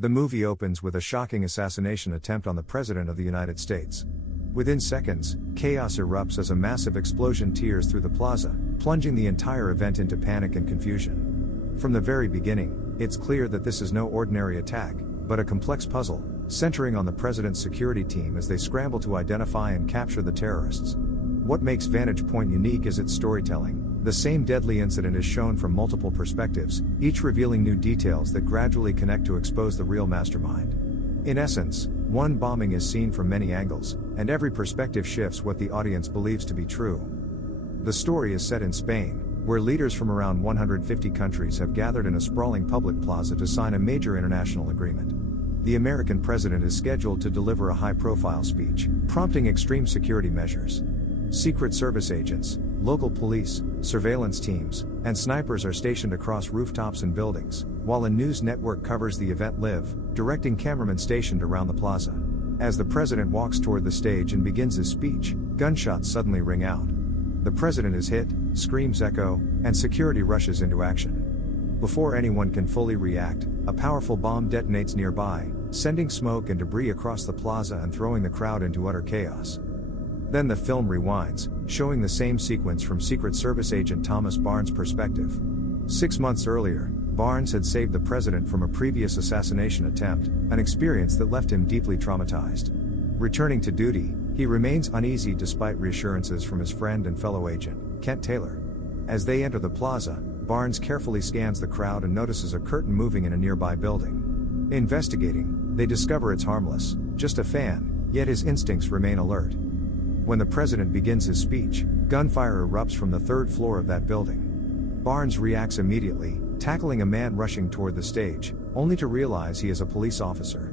The movie opens with a shocking assassination attempt on the President of the United States. Within seconds, chaos erupts as a massive explosion tears through the plaza, plunging the entire event into panic and confusion. From the very beginning, it's clear that this is no ordinary attack, but a complex puzzle, centering on the President's security team as they scramble to identify and capture the terrorists. What makes Vantage Point unique is its storytelling. The same deadly incident is shown from multiple perspectives, each revealing new details that gradually connect to expose the real mastermind. In essence, one bombing is seen from many angles, and every perspective shifts what the audience believes to be true. The story is set in Spain, where leaders from around 150 countries have gathered in a sprawling public plaza to sign a major international agreement. The American president is scheduled to deliver a high-profile speech, prompting extreme security measures. Secret Service agents, local police, surveillance teams, and snipers are stationed across rooftops and buildings, while a news network covers the event live, directing cameramen stationed around the plaza. As the president walks toward the stage and begins his speech, gunshots suddenly ring out. The president is hit, screams echo, and security rushes into action. Before anyone can fully react, a powerful bomb detonates nearby, sending smoke and debris across the plaza and throwing the crowd into utter chaos. Then the film rewinds, showing the same sequence from Secret Service agent Thomas Barnes' perspective. 6 months earlier, Barnes had saved the president from a previous assassination attempt, an experience that left him deeply traumatized. Returning to duty, he remains uneasy despite reassurances from his friend and fellow agent, Kent Taylor. As they enter the plaza, Barnes carefully scans the crowd and notices a curtain moving in a nearby building. Investigating, they discover it's harmless, just a fan, yet his instincts remain alert. When the president begins his speech, gunfire erupts from the third floor of that building. Barnes reacts immediately, tackling a man rushing toward the stage, only to realize he is a police officer.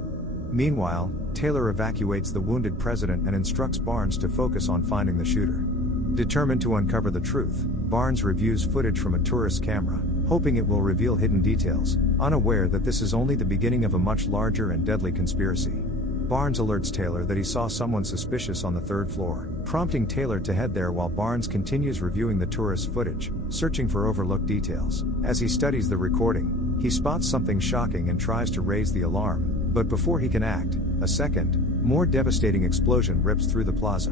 Meanwhile, Taylor evacuates the wounded president and instructs Barnes to focus on finding the shooter. Determined to uncover the truth, Barnes reviews footage from a tourist camera, hoping it will reveal hidden details, unaware that this is only the beginning of a much larger and deadly conspiracy. Barnes alerts Taylor that he saw someone suspicious on the third floor, prompting Taylor to head there while Barnes continues reviewing the tourist's footage, searching for overlooked details. As he studies the recording, he spots something shocking and tries to raise the alarm, but before he can act, a second, more devastating explosion rips through the plaza.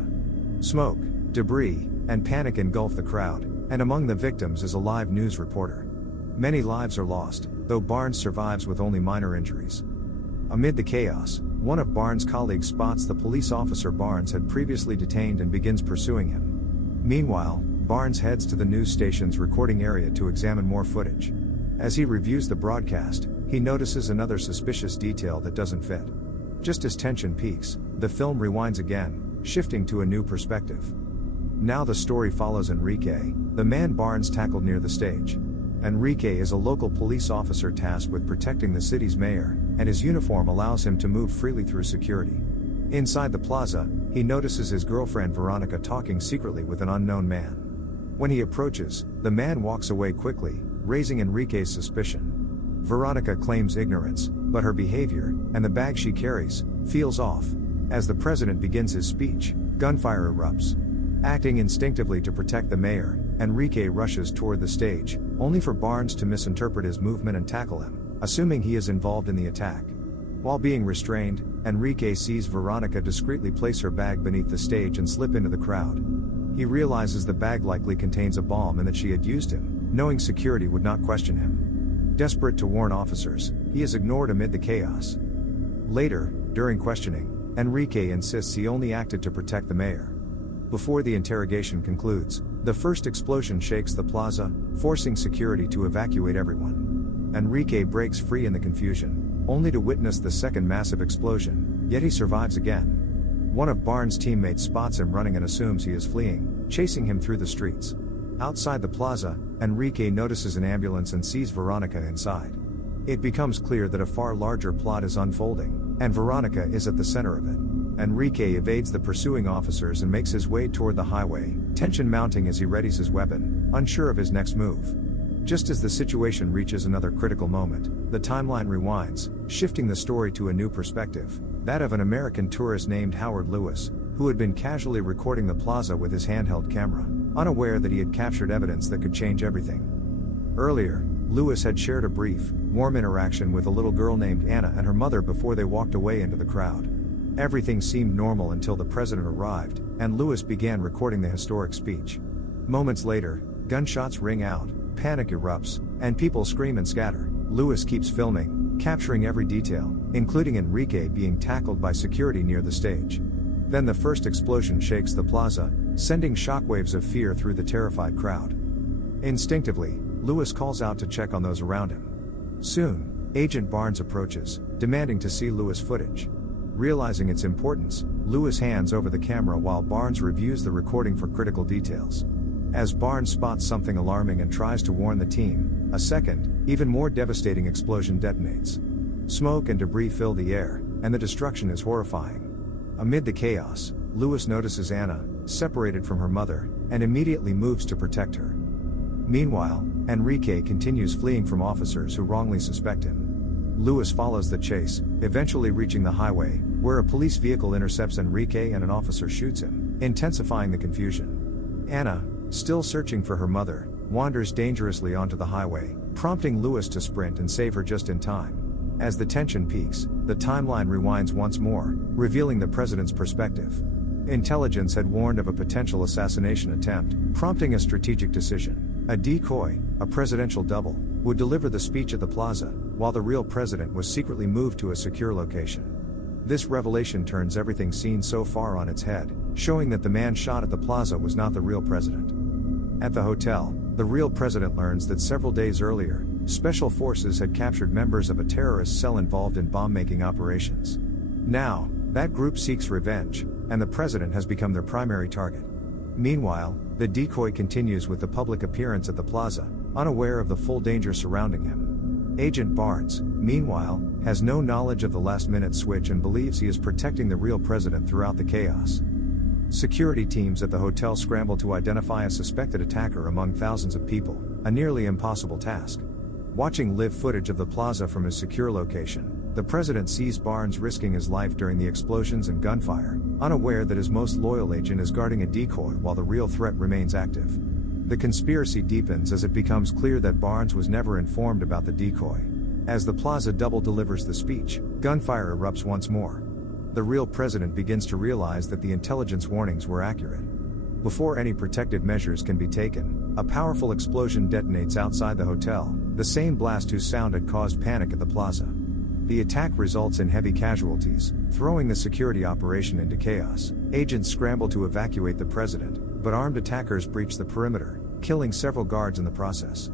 Smoke, debris, and panic engulf the crowd, and among the victims is a live news reporter. Many lives are lost, though Barnes survives with only minor injuries. Amid the chaos, one of Barnes' colleagues spots the police officer Barnes had previously detained and begins pursuing him. Meanwhile, Barnes heads to the news station's recording area to examine more footage. As he reviews the broadcast, he notices another suspicious detail that doesn't fit. Just as tension peaks, the film rewinds again, shifting to a new perspective. Now the story follows Enrique, the man Barnes tackled near the stage. Enrique is a local police officer tasked with protecting the city's mayor, and his uniform allows him to move freely through security. Inside the plaza, he notices his girlfriend Veronica talking secretly with an unknown man. When he approaches, the man walks away quickly, raising Enrique's suspicion. Veronica claims ignorance, but her behavior, and the bag she carries, feels off. As the president begins his speech, gunfire erupts. Acting instinctively to protect the mayor, Enrique rushes toward the stage, only for Barnes to misinterpret his movement and tackle him, assuming he is involved in the attack. While being restrained, Enrique sees Veronica discreetly place her bag beneath the stage and slip into the crowd. He realizes the bag likely contains a bomb and that she had used him, knowing security would not question him. Desperate to warn officers, he is ignored amid the chaos. Later, during questioning, Enrique insists he only acted to protect the mayor. Before the interrogation concludes, the first explosion shakes the plaza, forcing security to evacuate everyone. Enrique breaks free in the confusion, only to witness the second massive explosion, yet he survives again. One of Barnes' teammates spots him running and assumes he is fleeing, chasing him through the streets. Outside the plaza, Enrique notices an ambulance and sees Veronica inside. It becomes clear that a far larger plot is unfolding, and Veronica is at the center of it. Enrique evades the pursuing officers and makes his way toward the highway, tension mounting as he readies his weapon, unsure of his next move. Just as the situation reaches another critical moment, the timeline rewinds, shifting the story to a new perspective, that of an American tourist named Howard Lewis, who had been casually recording the plaza with his handheld camera, unaware that he had captured evidence that could change everything. Earlier, Lewis had shared a brief, warm interaction with a little girl named Anna and her mother before they walked away into the crowd. Everything seemed normal until the president arrived, and Lewis began recording the historic speech. Moments later, gunshots ring out, panic erupts, and people scream and scatter. Lewis keeps filming, capturing every detail, including Enrique being tackled by security near the stage. Then the first explosion shakes the plaza, sending shockwaves of fear through the terrified crowd. Instinctively, Lewis calls out to check on those around him. Soon, Agent Barnes approaches, demanding to see Lewis footage. Realizing its importance, Lewis hands over the camera while Barnes reviews the recording for critical details. As Barnes spots something alarming and tries to warn the team, a second, even more devastating explosion detonates. Smoke and debris fill the air, and the destruction is horrifying. Amid the chaos, Lewis notices Anna, separated from her mother, and immediately moves to protect her. Meanwhile, Enrique continues fleeing from officers who wrongly suspect him. Lewis follows the chase, eventually reaching the highway, where a police vehicle intercepts Enrique and an officer shoots him, intensifying the confusion. Anna, still searching for her mother, wanders dangerously onto the highway, prompting Lewis to sprint and save her just in time. As the tension peaks, the timeline rewinds once more, revealing the president's perspective. Intelligence had warned of a potential assassination attempt, prompting a strategic decision. A decoy, a presidential double, would deliver the speech at the plaza, while the real president was secretly moved to a secure location. This revelation turns everything seen so far on its head, showing that the man shot at the plaza was not the real president. At the hotel, the real president learns that several days earlier, special forces had captured members of a terrorist cell involved in bomb-making operations. Now, that group seeks revenge, and the president has become their primary target. Meanwhile, the decoy continues with the public appearance at the plaza, unaware of the full danger surrounding him. Agent Barnes, meanwhile, has no knowledge of the last-minute switch and believes he is protecting the real president throughout the chaos. Security teams at the hotel scramble to identify a suspected attacker among thousands of people, a nearly impossible task. Watching live footage of the plaza from his secure location, the president sees Barnes risking his life during the explosions and gunfire, unaware that his most loyal agent is guarding a decoy while the real threat remains active. The conspiracy deepens as it becomes clear that Barnes was never informed about the decoy. As the plaza double delivers the speech, gunfire erupts once more. The real president begins to realize that the intelligence warnings were accurate. Before any protective measures can be taken, a powerful explosion detonates outside the hotel, the same blast whose sound had caused panic at the plaza. The attack results in heavy casualties, throwing the security operation into chaos. Agents scramble to evacuate the president, but armed attackers breach the perimeter, killing several guards in the process.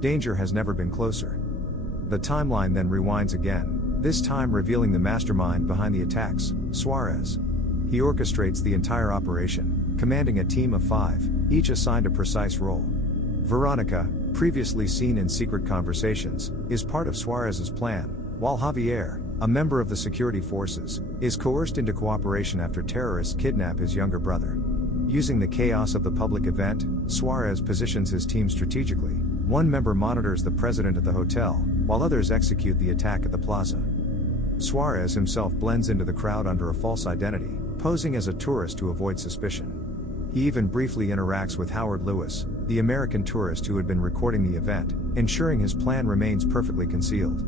Danger has never been closer. The timeline then rewinds again, this time revealing the mastermind behind the attacks, Suarez. He orchestrates the entire operation, commanding a team of 5, each assigned a precise role. Veronica, previously seen in secret conversations, is part of Suarez's plan, while Javier, a member of the security forces, is coerced into cooperation after terrorists kidnap his younger brother. Using the chaos of the public event, Suarez positions his team strategically. One member monitors the president at the hotel, while others execute the attack at the plaza. Suarez himself blends into the crowd under a false identity, posing as a tourist to avoid suspicion. He even briefly interacts with Howard Lewis, the American tourist who had been recording the event, ensuring his plan remains perfectly concealed.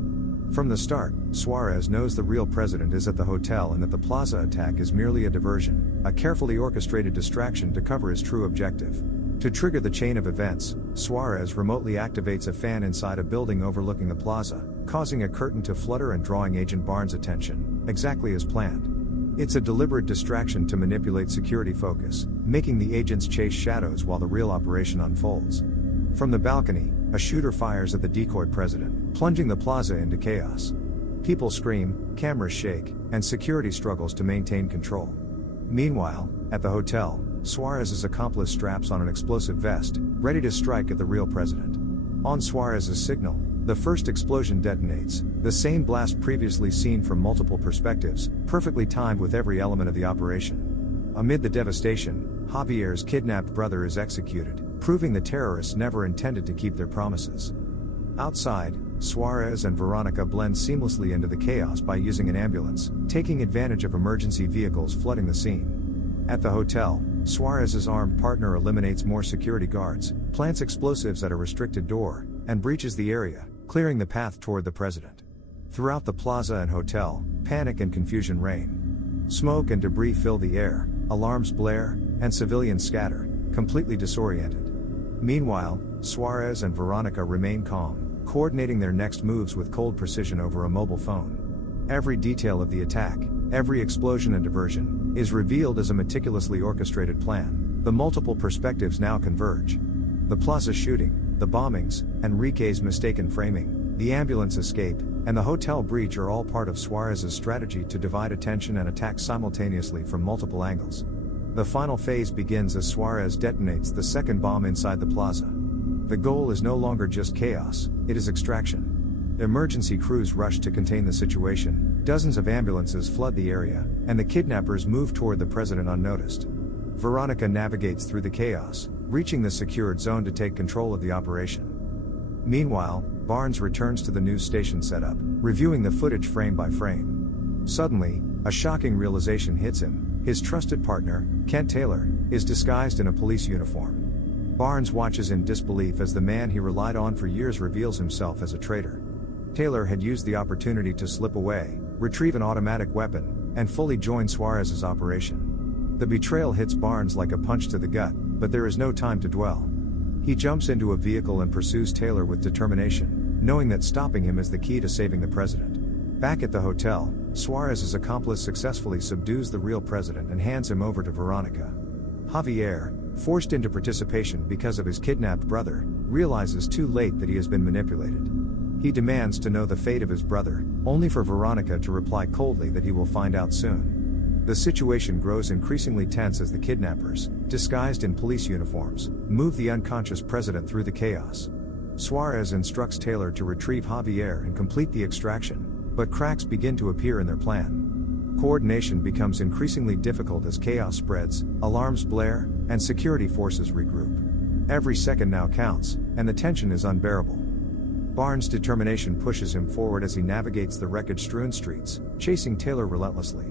From the start, Suarez knows the real president is at the hotel and that the plaza attack is merely a diversion, a carefully orchestrated distraction to cover his true objective. To trigger the chain of events, Suarez remotely activates a fan inside a building overlooking the plaza, causing a curtain to flutter and drawing Agent Barnes' attention, exactly as planned. It's a deliberate distraction to manipulate security focus, making the agents chase shadows while the real operation unfolds. From the balcony, a shooter fires at the decoy president, plunging the plaza into chaos. People scream, cameras shake, and security struggles to maintain control. Meanwhile, at the hotel, Suarez's accomplice straps on an explosive vest, ready to strike at the real president. On Suarez's signal, the first explosion detonates, the same blast previously seen from multiple perspectives, perfectly timed with every element of the operation. Amid the devastation, Javier's kidnapped brother is executed, proving the terrorists never intended to keep their promises. Outside, Suarez and Veronica blend seamlessly into the chaos by using an ambulance, taking advantage of emergency vehicles flooding the scene. At the hotel, Suarez's armed partner eliminates more security guards, plants explosives at a restricted door, and breaches the area, clearing the path toward the president. Throughout the plaza and hotel, panic and confusion reign. Smoke and debris fill the air, alarms blare, and civilians scatter, completely disoriented. Meanwhile, Suarez and Veronica remain calm, coordinating their next moves with cold precision over a mobile phone. Every detail of the attack, every explosion and diversion, is revealed as a meticulously orchestrated plan. The multiple perspectives now converge. The plaza shooting, the bombings, Enrique's mistaken framing, the ambulance escape, and the hotel breach are all part of Suarez's strategy to divide attention and attack simultaneously from multiple angles. The final phase begins as Suarez detonates the second bomb inside the plaza. The goal is no longer just chaos, it is extraction. Emergency crews rush to contain the situation, dozens of ambulances flood the area, and the kidnappers move toward the president unnoticed. Veronica navigates through the chaos, reaching the secured zone to take control of the operation. Meanwhile, Barnes returns to the news station setup, reviewing the footage frame by frame. Suddenly, a shocking realization hits him. His trusted partner, Kent Taylor, is disguised in a police uniform. Barnes watches in disbelief as the man he relied on for years reveals himself as a traitor. Taylor had used the opportunity to slip away, retrieve an automatic weapon, and fully join Suarez's operation. The betrayal hits Barnes like a punch to the gut, but there is no time to dwell. He jumps into a vehicle and pursues Taylor with determination, knowing that stopping him is the key to saving the president. Back at the hotel, Suarez's accomplice successfully subdues the real president and hands him over to Veronica. Javier, forced into participation because of his kidnapped brother, realizes too late that he has been manipulated. He demands to know the fate of his brother, only for Veronica to reply coldly that he will find out soon. The situation grows increasingly tense as the kidnappers, disguised in police uniforms, move the unconscious president through the chaos. Suarez instructs Taylor to retrieve Javier and complete the extraction, but cracks begin to appear in their plan. Coordination becomes increasingly difficult as chaos spreads, alarms blare, and security forces regroup. Every second now counts, and the tension is unbearable. Barnes' determination pushes him forward as he navigates the wreckage-strewn streets, chasing Taylor relentlessly.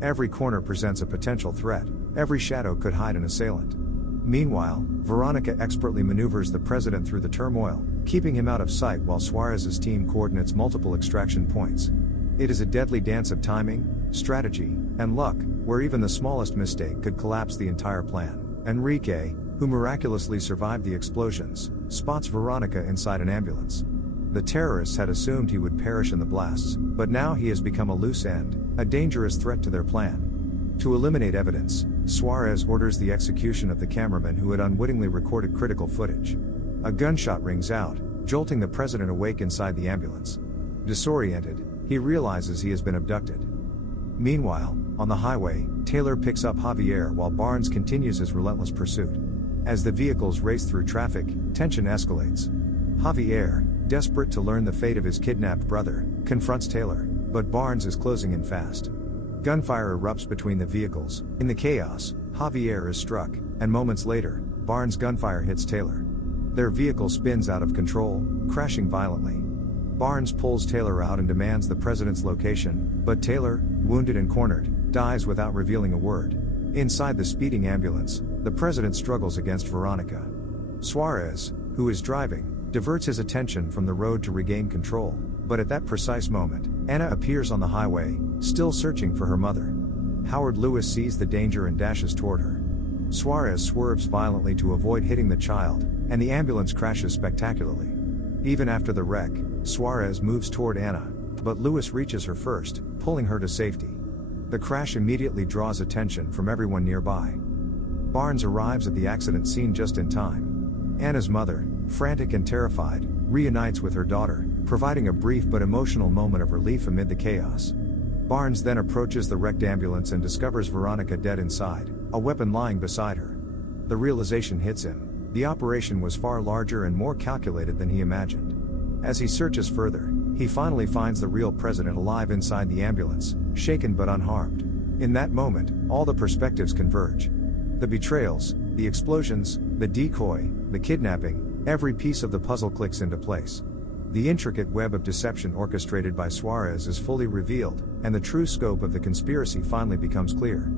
Every corner presents a potential threat, every shadow could hide an assailant. Meanwhile, Veronica expertly maneuvers the president through the turmoil, keeping him out of sight while Suarez's team coordinates multiple extraction points. It is a deadly dance of timing, strategy, and luck, where even the smallest mistake could collapse the entire plan. Enrique, who miraculously survived the explosions, spots Veronica inside an ambulance. The terrorists had assumed he would perish in the blasts, but now he has become a loose end, a dangerous threat to their plan. To eliminate evidence, Suarez orders the execution of the cameraman who had unwittingly recorded critical footage. A gunshot rings out, jolting the president awake inside the ambulance. Disoriented, he realizes he has been abducted. Meanwhile, on the highway, Taylor picks up Javier while Barnes continues his relentless pursuit. As the vehicles race through traffic, tension escalates. Javier, desperate to learn the fate of his kidnapped brother, confronts Taylor, but Barnes is closing in fast. Gunfire erupts between the vehicles. In the chaos, Javier is struck, and moments later, Barnes' gunfire hits Taylor. Their vehicle spins out of control, crashing violently. Barnes pulls Taylor out and demands the president's location, but Taylor, wounded and cornered, dies without revealing a word. Inside the speeding ambulance, the president struggles against Veronica. Suarez, who is driving, diverts his attention from the road to regain control, but at that precise moment, Anna appears on the highway, still searching for her mother. Howard Lewis sees the danger and dashes toward her. Suarez swerves violently to avoid hitting the child, and the ambulance crashes spectacularly. Even after the wreck, Suarez moves toward Anna, but Lewis reaches her first, pulling her to safety. The crash immediately draws attention from everyone nearby. Barnes arrives at the accident scene just in time. Anna's mother, frantic and terrified, reunites with her daughter, providing a brief but emotional moment of relief amid the chaos. Barnes then approaches the wrecked ambulance and discovers Veronica dead inside, a weapon lying beside her. The realization hits him: the operation was far larger and more calculated than he imagined. As he searches further, he finally finds the real president alive inside the ambulance, shaken but unharmed. In that moment, all the perspectives converge. The betrayals, the explosions, the decoy, the kidnapping, every piece of the puzzle clicks into place. The intricate web of deception orchestrated by Suarez is fully revealed, and the true scope of the conspiracy finally becomes clear.